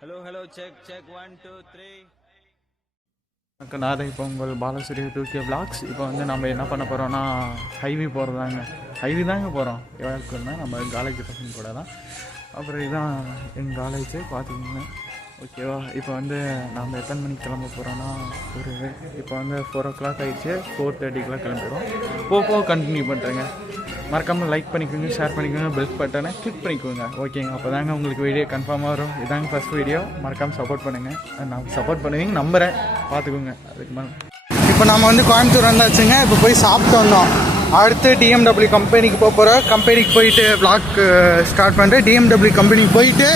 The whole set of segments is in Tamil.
Hello, check 1, 2, 3. நாதை Pongal Balasri 2K vlogs. இப்போ வந்து நம்ம என்ன பண்ண போகிறோம்னா ஹைவே போகிறதாங்க. ஹைவே தாங்க போகிறோம். எவ்வளோக்குன்னா நம்ம காலேஜ் பசங்க கூட தான். அப்புறம் இதுதான் எங்கள் காலேஜ் பார்த்துக்கிங்க. ஓகேவா? இப்போ வந்து நம்ம எத்தனை மணிக்கு கிளம்ப போகிறோன்னா இப்போ வந்து 4 o'clock ஆகிடுச்சு. 4:30 கிளம்பிடுவோம். போக கண்டினியூ பண்ணுறேங்க. மறக்காமல் லைக் பண்ணிக்கோங்க, ஷேர் பண்ணிக்கோங்க, பெல் பட்டனை கிளிக் பண்ணிக்கோங்க. ஓகேங்க, அப்போ தாங்க உங்களுக்கு வீடியோ கன்ஃபார்மாக வரும். இதாங்க ஃபஸ்ட் வீடியோ. மறக்காமல் சப்போர்ட் பண்ணுங்கள். நான் சப்போர்ட் பண்ணுவீங்க நம்புகிறேன். பார்த்துக்கோங்க. அதுக்கு மேலே இப்போ நம்ம வந்து கோயம்புத்தூர் வந்தாச்சுங்க. இப்போ போய் சாப்பிட்டு வந்தோம். அடுத்து டிஎம்டபிள்யூ கம்பெனிக்கு போகிறோம். கம்பெனிக்கு போயிட்டு vlog ஸ்டார்ட் பண்ணுறேன். டிஎம்டபிள்யூ கம்பெனிக்கு போயிட்டு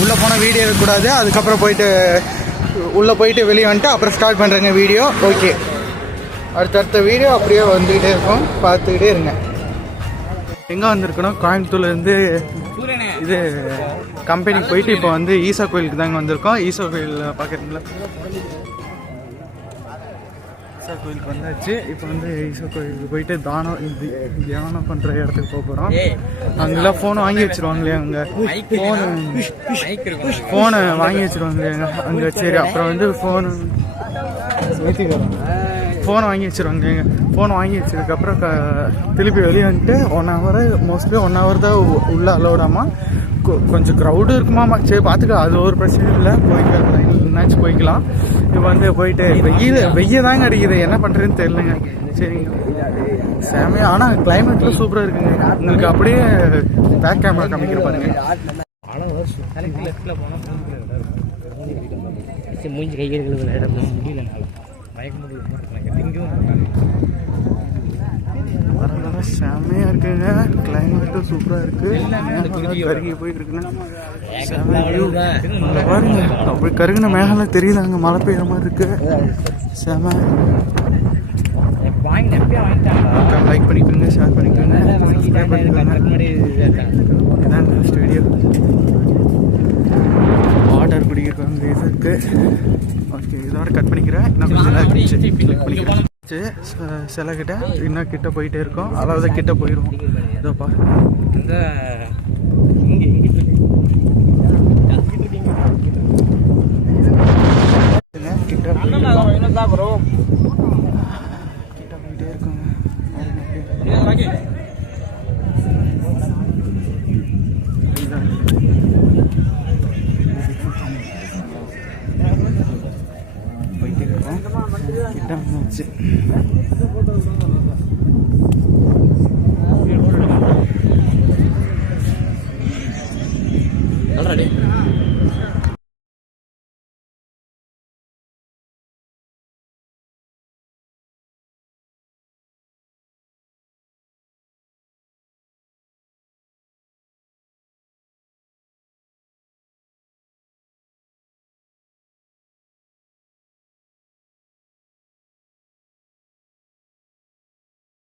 உள்ளே போனால் வீடியோ இருக்கக்கூடாது. அதுக்கப்புறம் உள்ளே போயிட்டு வெளியே வந்துட்டு அப்புறம் ஸ்டார்ட் பண்ணுறேங்க வீடியோ. ஓகே, அடுத்தடுத்த வீடியோ அப்படியே வந்துக்கிட்டே இருக்கும், பார்த்துக்கிட்டே இருங்க. எங்கே வந்திருக்கணும்? கோயம்புத்தூர்லேருந்து இது கம்பெனிக்கு போயிட்டு இப்போ வந்து ஈசா கோயிலுக்கு தாங்க வந்திருக்கோம். ஈசா கோயில் பார்க்குறீங்களா? ஈசா கோயிலுக்கு வந்தாச்சு. இப்போ வந்து ஈசா கோயிலுக்கு போயிட்டு தியானம் பண்ணுற இடத்துக்கு போக போகிறோம். அங்கெல்லாம் ஃபோனை வாங்கி வச்சுருவாங்க இல்லையா? அங்கே ஃபோனை வாங்கி வச்சுருவாங்க இல்லையாங்க அங்கே. சரி, அப்புறம் வந்து ஃபோனை வாங்கி வச்சுருவாங்க இல்லையாங்க. ஃபோன் வாங்கி வச்சதுக்கப்புறம் திருப்பி வெளியே வந்துட்டு 1 hour, மோஸ்ட்லி 1 hour தான் உள்ளே அலோடாமா. கொஞ்சம் க்ரௌடு இருக்குமாமா. சரி, பார்த்துக்கலாம், அது ஒரு பிரச்சனையும் இல்லை. போய்க்கலாம், என்னாச்சும் போய்க்கலாம். இப்போ வந்து போயிட்டு வெய்ய தாங்க அடிக்குது, என்ன பண்ணுறதுன்னு தெரியலங்க. சரிங்க, செமையா. ஆனால் கிளைமேட்லாம் சூப்பராக இருக்குங்க. உங்களுக்கு அப்படியே பேக் கேமரா காமிக்கிற பாருங்க. மூஞ்சி கைகள் முடியல, வரலாம் செமையாக இருக்குங்க. கிளைமேட்டும் சூப்பராக இருக்குது. கருகி போயிட்டு இருக்குங்க. செம பாருங்க, அப்படி கருகின மேகலாம் தெரியுதாங்க. மழை பெய்யுற மாதிரி இருக்கு. செம. லைக் பண்ணிக்கோங்க, ஷேர் பண்ணிக்கோங்க, சப்ஸ்கிரைப் பண்ணிக்கோங்க. இதான் ஃபர்ஸ்ட் வீடியோ. வாட்டர் குடிக்கிறாங்க இதுக்கு. ஓகே, இதோட கட் பண்ணிக்கிறேன். இன்னும் சில கிட்ட இன்னும் கிட்ட போயிட்டே இருக்கோம். அதாவது கிட்ட போயிடுவோம். இதோ பாருங்க, கிட்ட போயிட்டே இருக்கோங்க. கிட்ட வந்துச்சு.